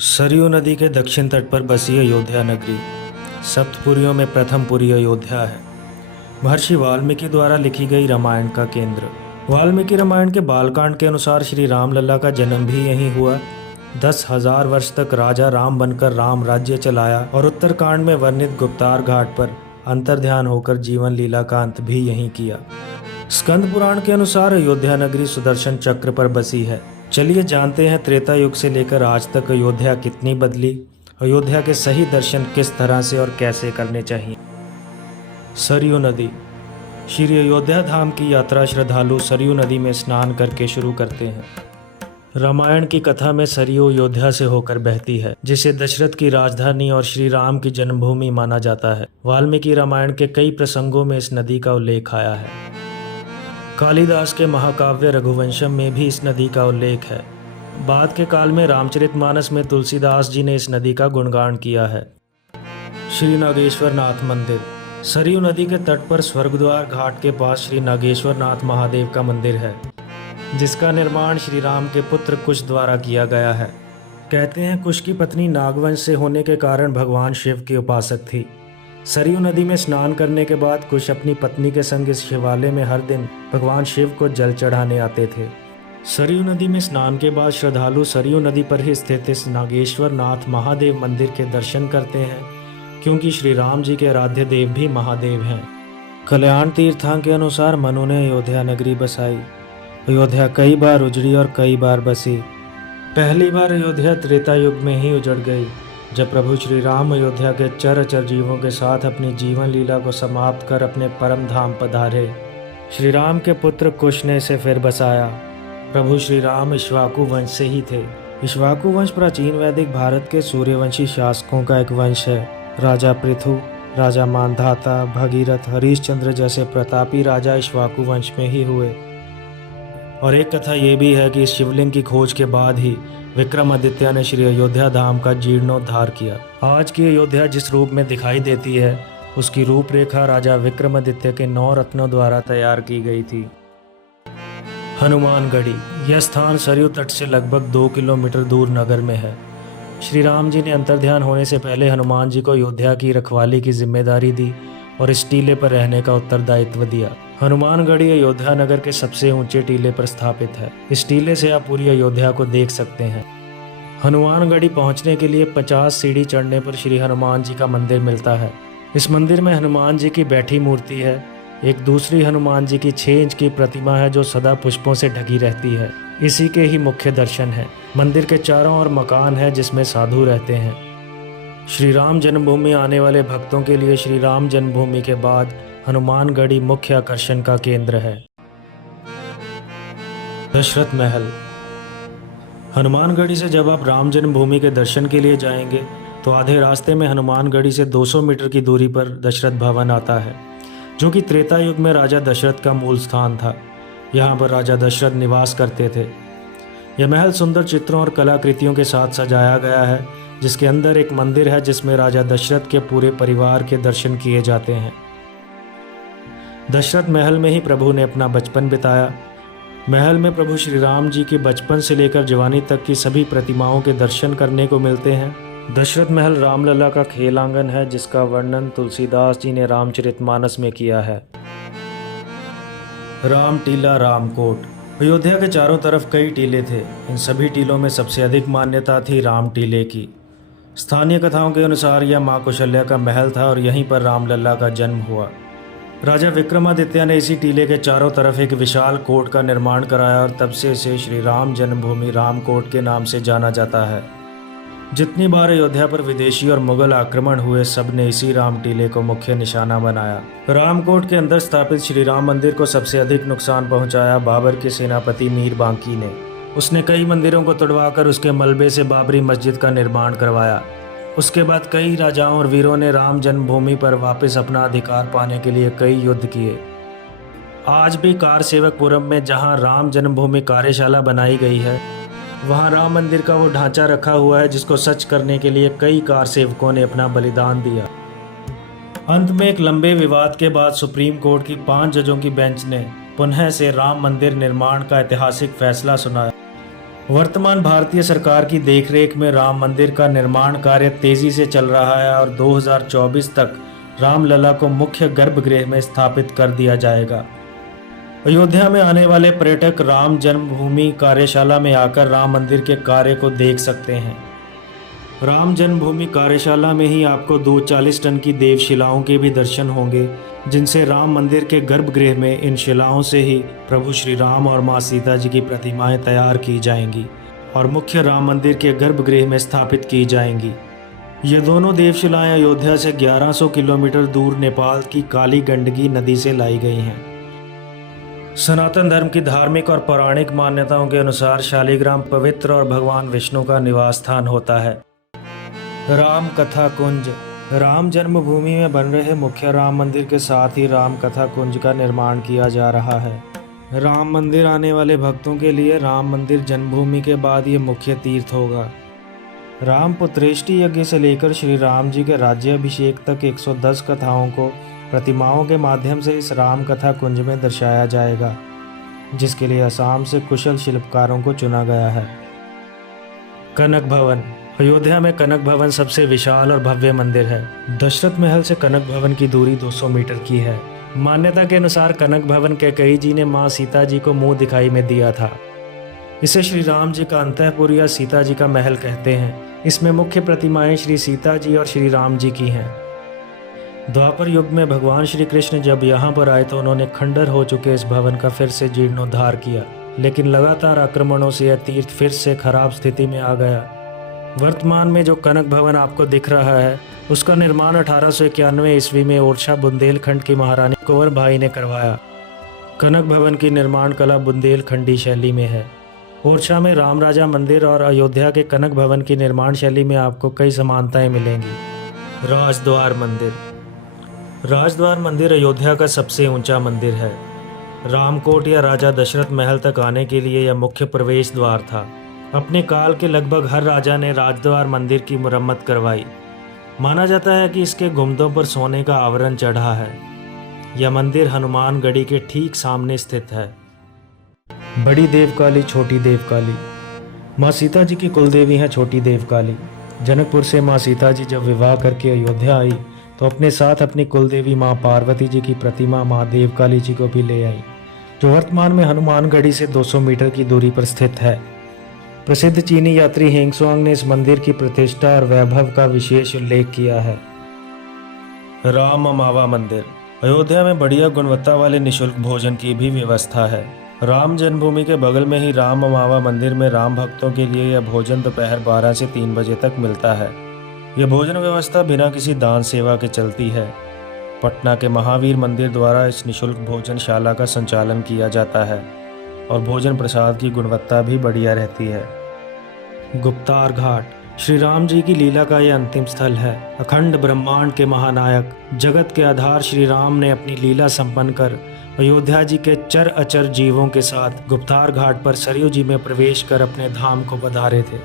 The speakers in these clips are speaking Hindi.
सरयू नदी के दक्षिण तट पर बसी अयोध्या नगरी सप्तपुरियों में प्रथम पुरी अयोध्या है। महर्षि वाल्मीकि द्वारा लिखी गई रामायण का केंद्र। वाल्मीकि रामायण के बालकांड के अनुसार श्री राम लल्ला का जन्म भी यहीं हुआ। 10,000 वर्ष तक राजा राम बनकर राम राज्य चलाया और उत्तरकांड में वर्णित गुप्तार घाट पर अंतर्ध्यान होकर जीवन लीला का अंत भी यहीं किया। स्कंद पुराण के अनुसार अयोध्या नगरी सुदर्शन चक्र पर बसी है। चलिए जानते हैं त्रेता युग से लेकर आज तक अयोध्या कितनी बदली, अयोध्या के सही दर्शन किस तरह से और कैसे करने चाहिए। सरयू नदी। श्री अयोध्या धाम की यात्रा श्रद्धालु सरयू नदी में स्नान करके शुरू करते हैं। रामायण की कथा में सरयू अयोध्या से होकर बहती है, जिसे दशरथ की राजधानी और श्री राम की जन्मभूमि माना जाता है। वाल्मीकि रामायण के कई प्रसंगों में इस नदी का उल्लेख आया है। कालिदास के महाकाव्य रघुवंशम में भी इस नदी का उल्लेख है। बाद के काल में रामचरितमानस में तुलसीदास जी ने इस नदी का गुणगान किया है। श्री नागेश्वर नाथ मंदिर। सरयू नदी के तट पर स्वर्गद्वार घाट के पास श्री नागेश्वर नाथ महादेव का मंदिर है, जिसका निर्माण श्री राम के पुत्र कुश द्वारा किया गया है। कहते हैं कुश की पत्नी नागवंश से होने के कारण भगवान शिव की उपासक थी। सरयू नदी में स्नान करने के बाद कुश अपनी पत्नी के संग इस शिवालय में हर दिन भगवान शिव को जल चढ़ाने आते थे। सरयू नदी में स्नान के बाद श्रद्धालु सरयू नदी पर ही स्थित इस नागेश्वर नाथ महादेव मंदिर के दर्शन करते हैं, क्योंकि श्री राम जी के आराध्य देव भी महादेव हैं। कल्याण तीर्थां के अनुसार मनु ने अयोध्या नगरी बसाई। अयोध्या कई बार उजड़ी और कई बार बसी। पहली बार अयोध्या त्रेता युग में ही उजड़ गई, जब प्रभु श्री राम अयोध्या के चर जीवों के साथ अपनी जीवन लीला को समाप्त कर अपने परम धाम पधारे। श्री राम के पुत्र कुश ने इसे फिर बसाया। प्रभु श्री राम इक्ष्वाकु वंश से ही थे। इक्ष्वाकु वंश प्राचीन वैदिक भारत के सूर्यवंशी शासकों का एक वंश है। राजा पृथु, राजा मांधाता, भगीरथ, हरिश्चंद्र जैसे प्रतापी राजा इक्ष्वाकु वंश में ही हुए। और एक कथा ये भी है कि इस शिवलिंग की खोज के बाद ही विक्रमादित्य ने श्री अयोध्या धाम का जीर्णोद्धार किया। आज की अयोध्या जिस रूप में दिखाई देती है, उसकी रूपरेखा राजा विक्रमादित्य के 9 रत्नों द्वारा तैयार की गई थी। हनुमानगढ़ी। यह स्थान सरयू तट से लगभग 2 किलोमीटर दूर नगर में है। श्री राम जी ने अंतर्ध्यान होने से पहले हनुमान जी को अयोध्या की रखवाली की जिम्मेदारी दी और इस टीले पर रहने का उत्तरदायित्व दिया। हनुमानगढ़ी अयोध्या नगर के सबसे ऊंचे टीले पर स्थापित है। इस टीले से आप पूरी अयोध्या को देख सकते हैं। हनुमानगढ़ी पहुंचने के लिए 50 सीढ़ी चढ़ने पर श्री हनुमान जी का मंदिर मिलता है। इस मंदिर में हनुमान जी की बैठी मूर्ति है। एक दूसरी हनुमान जी की 6 इंच की प्रतिमा है, जो सदा पुष्पों से ढकी रहती है। इसी के ही मुख्य दर्शन है। मंदिर के चारों ओर मकान है, जिसमें साधु रहते हैं। श्री राम जन्मभूमि आने वाले भक्तों के लिए श्री राम जन्मभूमि के बाद हनुमानगढ़ी मुख्य आकर्षण का केंद्र है। दशरथ महल। हनुमानगढ़ी से जब आप राम जन्मभूमि के दर्शन के लिए जाएंगे तो आधे रास्ते में हनुमानगढ़ी से 200 मीटर की दूरी पर दशरथ भवन आता है, जो कि त्रेता युग में राजा दशरथ का मूल स्थान था। यहाँ पर राजा दशरथ निवास करते थे। यह महल सुंदर चित्रों और कलाकृतियों के साथ सजाया गया है, जिसके अंदर एक मंदिर है जिसमें राजा दशरथ के पूरे परिवार के दर्शन किए जाते हैं। दशरथ महल में ही प्रभु ने अपना बचपन बिताया। महल में प्रभु श्री राम जी की बचपन से लेकर जवानी तक की सभी प्रतिमाओं के दर्शन करने को मिलते हैं। दशरथ महल रामलला का खेल आंगन है, जिसका वर्णन तुलसीदास जी ने रामचरितमानस में किया है। राम टीला रामकोट। अयोध्या के चारों तरफ कई टीले थे। इन सभी टीलों में सबसे अधिक मान्यता थी राम टीले की। स्थानीय कथाओं के अनुसार यह माँ कौशल्या का महल था और यहीं पर रामलला का जन्म हुआ। राजा विक्रमादित्य ने इसी टीले के चारों तरफ एक विशाल कोट का निर्माण कराया और तब से इसे श्री राम जन्मभूमि रामकोट के नाम से जाना जाता है। जितनी बार अयोध्या पर विदेशी और मुगल आक्रमण हुए, सब ने इसी राम टीले को मुख्य निशाना बनाया। रामकोट के अंदर स्थापित श्री राम मंदिर को सबसे अधिक नुकसान पहुंचाया बाबर के सेनापति मीर बांकी ने। उसने कई मंदिरों को तुड़वाकर उसके मलबे से बाबरी मस्जिद का निर्माण करवाया। उसके बाद कई राजाओं और वीरों ने राम जन्मभूमि पर वापस अपना अधिकार पाने के लिए कई युद्ध किए। आज भी कार सेवकपुरम में जहां राम जन्मभूमि कार्यशाला बनाई गई है, वहां राम मंदिर का वो ढांचा रखा हुआ है, जिसको सच करने के लिए कई कार सेवकों ने अपना बलिदान दिया। अंत में एक लंबे विवाद के बाद सुप्रीम कोर्ट की 5 जजों की बेंच ने पुनः से राम मंदिर निर्माण का ऐतिहासिक फैसला सुनाया। वर्तमान भारतीय सरकार की देखरेख में राम मंदिर का निर्माण कार्य तेजी से चल रहा है और 2024 तक रामलला को मुख्य गर्भगृह में स्थापित कर दिया जाएगा। अयोध्या में आने वाले पर्यटक राम जन्मभूमि कार्यशाला में आकर राम मंदिर के कार्य को देख सकते हैं। राम जन्मभूमि कार्यशाला में ही आपको 240 टन की देवशिलाओं के भी दर्शन होंगे, जिनसे राम मंदिर के गर्भगृह में इन शिलाओं से ही प्रभु श्री राम और माँ सीता जी की प्रतिमाएं तैयार की जाएंगी और मुख्य राम मंदिर के गर्भगृह में स्थापित की जाएंगी। ये दोनों देवशिलाएं अयोध्या से 1100 किलोमीटर दूर नेपाल की काली गंडकी नदी से लाई गई हैं। सनातन धर्म की धार्मिक और पौराणिक मान्यताओं के अनुसार शालिग्राम पवित्र और भगवान विष्णु का निवास स्थान होता है। राम कथा कुंज। राम जन्मभूमि में बन रहे मुख्य राम मंदिर के साथ ही राम कथा कुंज का निर्माण किया जा रहा है। राम मंदिर आने वाले भक्तों के लिए राम मंदिर जन्मभूमि के बाद ये मुख्य तीर्थ होगा। राम पुत्रेष्टि यज्ञ से लेकर श्री राम जी के राज्याभिषेक तक 110 कथाओं को प्रतिमाओं के माध्यम से इस राम कथा कुंज में दर्शाया जाएगा, जिसके लिए असम से कुशल शिल्पकारों को चुना गया है। कनक भवन। अयोध्या में कनक भवन सबसे विशाल और भव्य मंदिर है। दशरथ महल से कनक भवन की दूरी 200 मीटर की है। मान्यता के अनुसार कनक भवन कैकेयी जी ने मां सीता जी को मुंह दिखाई में दिया था। इसे श्री राम जी का अंतःपुर या सीता जी का महल कहते हैं। इसमें मुख्य प्रतिमाएं श्री सीता जी और श्री राम जी की हैं। द्वापर युग में भगवान श्री कृष्ण जब यहाँ पर आए तो उन्होंने खंडर हो चुके इस भवन का फिर से जीर्णोद्धार किया, लेकिन लगातार आक्रमणों से यह तीर्थ फिर से खराब स्थिति में आ गया। वर्तमान में जो कनक भवन आपको दिख रहा है उसका निर्माण 1891 ईस्वी में ओरछा बुंदेलखंड की महारानी कुंवर भाई ने करवाया। कनक भवन की निर्माण कला बुंदेलखंडी शैली में है। ओरछा में राम राजा मंदिर और अयोध्या के कनक भवन की निर्माण शैली में आपको कई समानताएं मिलेंगी। राजद्वार मंदिर। राजद्वार मंदिर अयोध्या का सबसे ऊंचा मंदिर है। रामकोट या राजा दशरथ महल तक आने के लिए यह मुख्य प्रवेश द्वार था। अपने काल के लगभग हर राजा ने राजद्वार मंदिर की मुरम्मत करवाई। माना जाता है कि इसके गुंबदों पर सोने का आवरण चढ़ा है। यह मंदिर हनुमान गढ़ी के ठीक सामने स्थित है। बड़ी देवकाली, छोटी देवकाली। माँ सीता जी की कुलदेवी हैं छोटी देवकाली। जनकपुर से माँ सीता जी जब विवाह करके अयोध्या आई तो अपने साथ अपनी कुलदेवी माँ पार्वती जी की प्रतिमा माँ देवकाली जी को भी ले आई, जो वर्तमान में हनुमानगढ़ी से 200 मीटर की दूरी पर स्थित है। प्रसिद्ध चीनी यात्री हेंगसुआंग ने इस मंदिर की प्रतिष्ठा और वैभव का विशेष उल्लेख किया है। राम अमावा मंदिर। अयोध्या में बढ़िया गुणवत्ता वाले निःशुल्क भोजन की भी व्यवस्था है। राम जन्मभूमि के बगल में ही राम अमावा मंदिर में राम भक्तों के लिए यह भोजन दोपहर 12 से 3 बजे तक मिलता है। यह भोजन व्यवस्था बिना किसी दान सेवा के चलती है। पटना के महावीर मंदिर द्वारा इस निःशुल्क भोजनशाला का संचालन किया जाता है और भोजन प्रसाद की गुणवत्ता भी बढ़िया रहती है। गुप्तार घाट। श्री राम जी की लीला का यह अंतिम स्थल है। अखंड ब्रह्मांड के महानायक, जगत के आधार श्री राम ने अपनी लीला संपन्न कर अयोध्या जी के चर अचर जीवों के साथ गुप्तार घाट पर सरयू जी में प्रवेश कर अपने धाम को पधारे थे।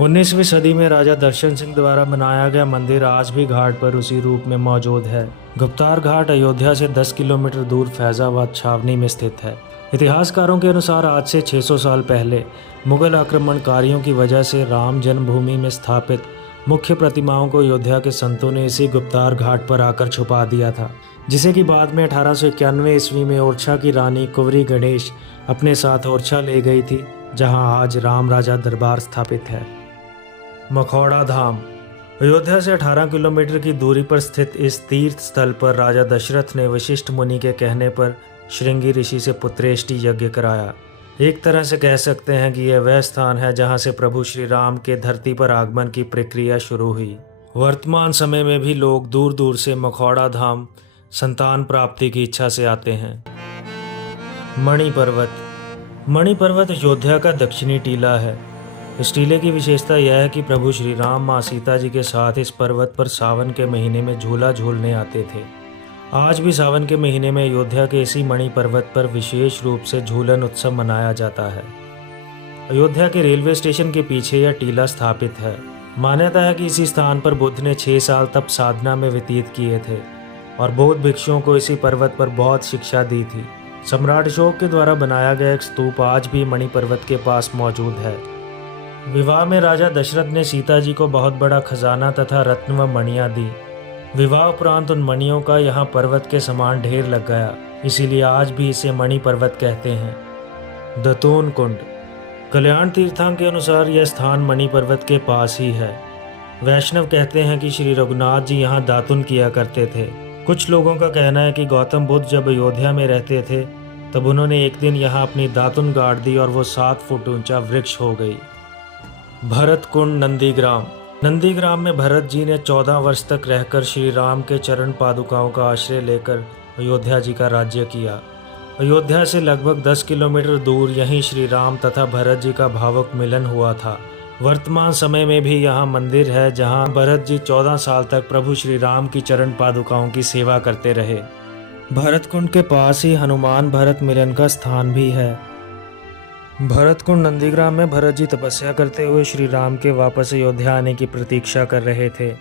19वीं सदी में राजा दर्शन सिंह द्वारा बनाया गया मंदिर आज भी घाट पर उसी रूप में मौजूद है। गुप्तार घाट अयोध्या से 10 किलोमीटर दूर फैजाबाद छावनी में स्थित है। इतिहासकारों के अनुसार आज से 600 साल पहले मुगल आक्रमणकारियों की वजह से राम जन्मभूमि में स्थापित मुख्य प्रतिमाओं को अयोध्या के संतों ने इसी गुप्तार घाट पर आकर छुपा दिया था, जिसे कि बाद में 1891 ईस्वी में ओरछा की रानी कुंवरी गणेश अपने साथ ओरछा ले गई थी, जहां आज राम राजा दरबार स्थापित है। मखौड़ा धाम। अयोध्या से 18 किलोमीटर की दूरी पर स्थित इस तीर्थ स्थल पर राजा दशरथ ने वशिष्ठ मुनि के कहने पर श्रृंगी ऋषि से पुत्रेष्टि यज्ञ कराया। एक तरह से कह सकते हैं कि यह वह स्थान है जहां से प्रभु श्री राम के धरती पर आगमन की प्रक्रिया शुरू हुई। वर्तमान समय में भी लोग दूर दूर से मखौड़ा धाम संतान प्राप्ति की इच्छा से आते हैं। मणि पर्वत। मणि पर्वत अयोध्या का दक्षिणी टीला है। इस टीले की विशेषता यह है कि प्रभु श्री राम माँ सीता जी के साथ इस पर्वत पर सावन के महीने में झूला झूलने आते थे। आज भी सावन के महीने में अयोध्या के इसी मणि पर्वत पर विशेष रूप से झूलन उत्सव मनाया जाता है। अयोध्या के रेलवे स्टेशन के पीछे यह टीला स्थापित है। मान्यता है कि इसी स्थान पर बुद्ध ने 6 साल तप साधना में व्यतीत किए थे और बौद्ध भिक्षुओं को इसी पर्वत पर बहुत शिक्षा दी थी। सम्राट अशोक के द्वारा बनाया गया एक स्तूप आज भी मणि पर्वत के पास मौजूद है। विवाह में राजा दशरथ ने सीता जी को बहुत बड़ा खजाना तथा रत्न व मणियाँ दी। विवाह उपरांत उन मणियों का यहाँ पर्वत के समान ढेर लग गया, इसीलिए आज भी इसे मणि पर्वत कहते हैं। दतून कुंड। कल्याण तीर्थांक के अनुसार यह स्थान मणि पर्वत के पास ही है। वैष्णव कहते हैं कि श्री रघुनाथ जी यहाँ दातुन किया करते थे। कुछ लोगों का कहना है कि गौतम बुद्ध जब अयोध्या में रहते थे तब उन्होंने एक दिन यहाँ अपनी दातुन गाड़ दी और वो 7 फुट ऊंचा वृक्ष हो गई। भरत कुंड नंदीग्राम। नंदीग्राम में भरत जी ने 14 वर्ष तक रहकर श्री राम के चरण पादुकाओं का आश्रय लेकर अयोध्या जी का राज्य किया। अयोध्या से लगभग 10 किलोमीटर दूर यहीं श्री राम तथा भरत जी का भावुक मिलन हुआ था। वर्तमान समय में भी यहाँ मंदिर है जहाँ भरत जी 14 साल तक प्रभु श्री राम की चरण पादुकाओं की सेवा करते रहे। भरत कुंड के पास ही हनुमान भरत मिलन का स्थान भी है। भरत कुंड नंदीग्राम में भरत जी तपस्या करते हुए श्री राम के वापस अयोध्या आने की प्रतीक्षा कर रहे थे।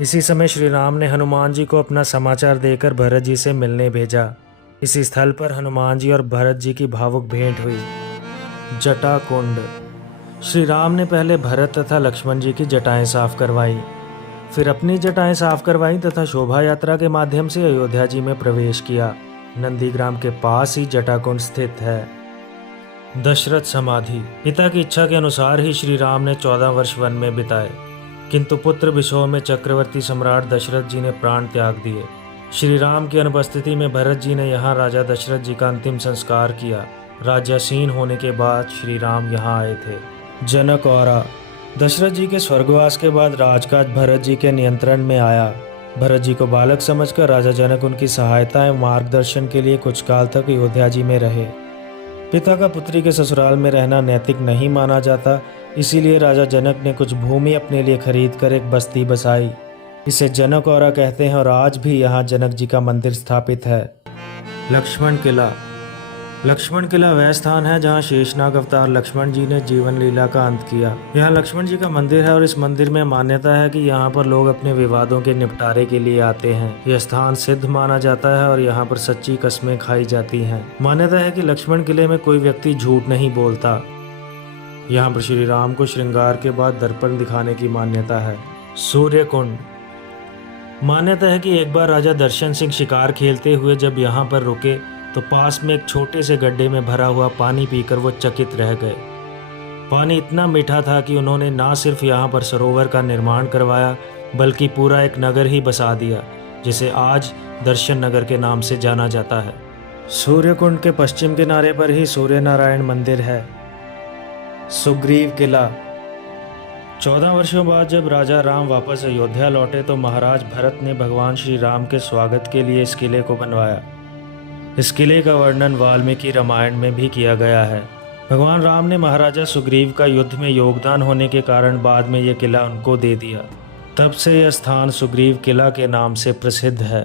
इसी समय श्री राम ने हनुमान जी को अपना समाचार देकर भरत जी से मिलने भेजा। इसी स्थल पर हनुमान जी और भरत जी की भावुक भेंट हुई। जटा कुंड। श्री राम ने पहले भरत तथा लक्ष्मण जी की जटाएं साफ करवाई, फिर अपनी जटाएं साफ करवाई तथा शोभा यात्रा के माध्यम से अयोध्या जी में प्रवेश किया। नंदीग्राम के पास ही जटा कुंड स्थित है। दशरथ समाधि। पिता की इच्छा के अनुसार ही श्री राम ने 14 वर्ष वन में बिताए, किंतु पुत्र विशोह में चक्रवर्ती सम्राट दशरथ जी ने प्राण त्याग दिए। श्री राम की अनुपस्थिति में भरत जी ने यहाँ राजा दशरथ जी का अंतिम संस्कार किया। राज्यासीन होने के बाद श्री राम यहाँ आए थे। जनक औरा। दशरथ जी के स्वर्गवास के बाद राजकाज भरत जी के नियंत्रण में आया। भरत जी को बालक समझकर राजा जनक उनकी सहायता एवं मार्गदर्शन के लिए कुछ काल तक अयोध्या जी में रहे। पिता का पुत्री के ससुराल में रहना नैतिक नहीं माना जाता, इसीलिए राजा जनक ने कुछ भूमि अपने लिए खरीद कर एक बस्ती बसाई। इसे जनक औरा कहते हैं और आज भी यहाँ जनक जी का मंदिर स्थापित है। लक्ष्मण किला। लक्ष्मण किला वह स्थान है जहाँ शेषनाग अवतार लक्ष्मण जी ने जीवन लीला का अंत किया। यहाँ लक्ष्मण जी का मंदिर है और इस मंदिर में मान्यता है कि यहाँ पर लोग अपने विवादों के निपटारे के लिए आते हैं। यह स्थान सिद्ध माना जाता है और यहाँ पर सच्ची कस्में खाई जाती हैं। मान्यता है कि लक्ष्मण किले में कोई व्यक्ति झूठ नहीं बोलता। यहाँ पर श्री राम को श्रृंगार के बाद दर्पण दिखाने की मान्यता है। सूर्य कुंड। मान्यता है कि एक बार राजा दर्शन सिंह शिकार खेलते हुए जब यहाँ पर रुके तो पास में एक छोटे से गड्ढे में भरा हुआ पानी पीकर वो चकित रह गए। पानी इतना मीठा था कि उन्होंने ना सिर्फ यहाँ पर सरोवर का निर्माण करवाया बल्कि पूरा एक नगर ही बसा दिया, जिसे आज दर्शन नगर के नाम से जाना जाता है। सूर्य कुंड के पश्चिम किनारे पर ही सूर्य नारायण मंदिर है। सुग्रीव किला। 14 वर्षों बाद जब राजा राम वापस अयोध्या लौटे तो महाराज भरत ने भगवान श्री राम के स्वागत के लिए इस किले को बनवाया। इस किले का वर्णन वाल्मीकि रामायण में भी किया गया है। भगवान राम ने महाराजा सुग्रीव का युद्ध में योगदान होने के कारण बाद में यह किला उनको दे दिया। तब से यह स्थान सुग्रीव किला के नाम से प्रसिद्ध है।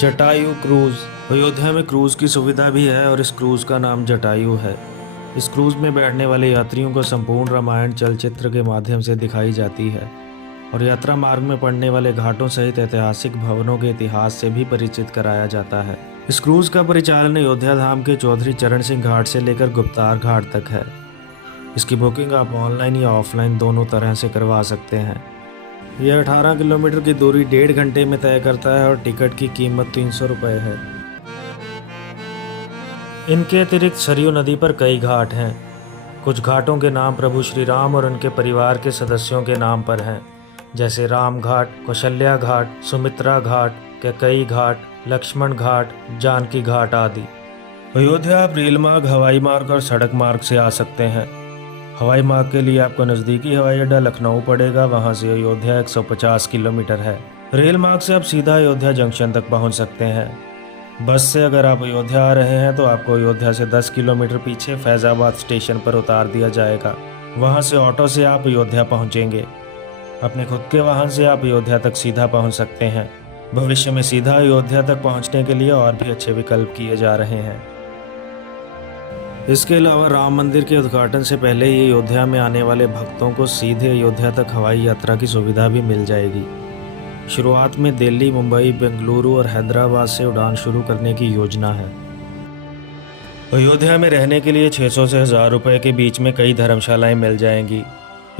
जटायु क्रूज। अयोध्या में क्रूज की सुविधा भी है और इस क्रूज का नाम जटायु है। इस क्रूज में बैठने वाले यात्रियों को संपूर्ण रामायण चलचित्र के माध्यम से दिखाई जाती है और यात्रा मार्ग में पड़ने वाले घाटों सहित ऐतिहासिक भवनों के इतिहास से भी परिचित कराया जाता है। इस क्रूज का परिचालन अयोध्या धाम के चौधरी चरण सिंह घाट से लेकर गुप्तार घाट तक है। इसकी बुकिंग आप ऑनलाइन या ऑफलाइन दोनों तरह से करवा सकते हैं। यह 18 किलोमीटर की दूरी 1.5 घंटे में तय करता है और टिकट की कीमत 300 रुपये है। इनके अतिरिक्त सरयू नदी पर कई घाट हैं। कुछ घाटों के नाम प्रभु श्री राम और उनके परिवार के सदस्यों के नाम पर हैं, जैसे राम घाट, कौशल्या घाट, सुमित्रा घाट, कैकई घाट, लक्ष्मण घाट, जानकी घाट आदि। अयोध्या आप रेल मार्ग, हवाई मार्ग और सड़क मार्ग से आ सकते हैं। हवाई मार्ग के लिए आपको नज़दीकी हवाई अड्डा लखनऊ पड़ेगा, वहां से अयोध्या 150 किलोमीटर है। रेल मार्ग से आप सीधा अयोध्या जंक्शन तक पहुंच सकते हैं। बस से अगर आप अयोध्या आ रहे हैं तो आपको अयोध्या से 10 किलोमीटर पीछे फैज़ाबाद स्टेशन पर उतार दिया जाएगा। वहां से ऑटो से आप अयोध्या पहुंचेंगे। अपने खुद के वाहन से आप अयोध्या तक सीधा पहुंच सकते हैं। भविष्य में सीधा अयोध्या तक पहुंचने के लिए और भी अच्छे विकल्प किए जा रहे हैं। इसके अलावा राम मंदिर के उद्घाटन से पहले ही अयोध्या में आने वाले भक्तों को सीधे अयोध्या तक हवाई यात्रा की सुविधा भी मिल जाएगी। शुरुआत में दिल्ली, मुंबई, बेंगलुरु और हैदराबाद से उड़ान शुरू करने की योजना है। अयोध्या में रहने के लिए 600 से 1000 रुपए के बीच में कई धर्मशालाएं मिल जाएंगी।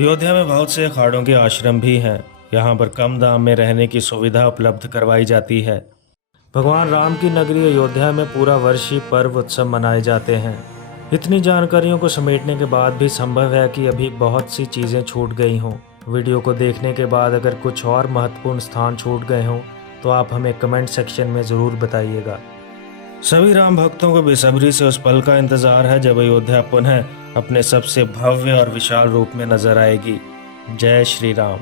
अयोध्या में बहुत से अखाड़ों के आश्रम भी हैं। यहाँ पर कम दाम में रहने की सुविधा उपलब्ध करवाई जाती है। भगवान राम की नगरी अयोध्या में पूरा वर्ष ही पर्व उत्सव मनाए जाते हैं। इतनी जानकारियों को समेटने के बाद भी संभव है कि अभी बहुत सी चीज़ें छूट गई हों। वीडियो को देखने के बाद अगर कुछ और महत्वपूर्ण स्थान छूट गए हों तो आप हमें कमेंट सेक्शन में ज़रूर बताइएगा। सभी राम भक्तों को बेसब्री से उस पल का इंतज़ार है जब अयोध्या पुनः अपने सबसे भव्य और विशाल रूप में नजर आएगी। जय श्री राम।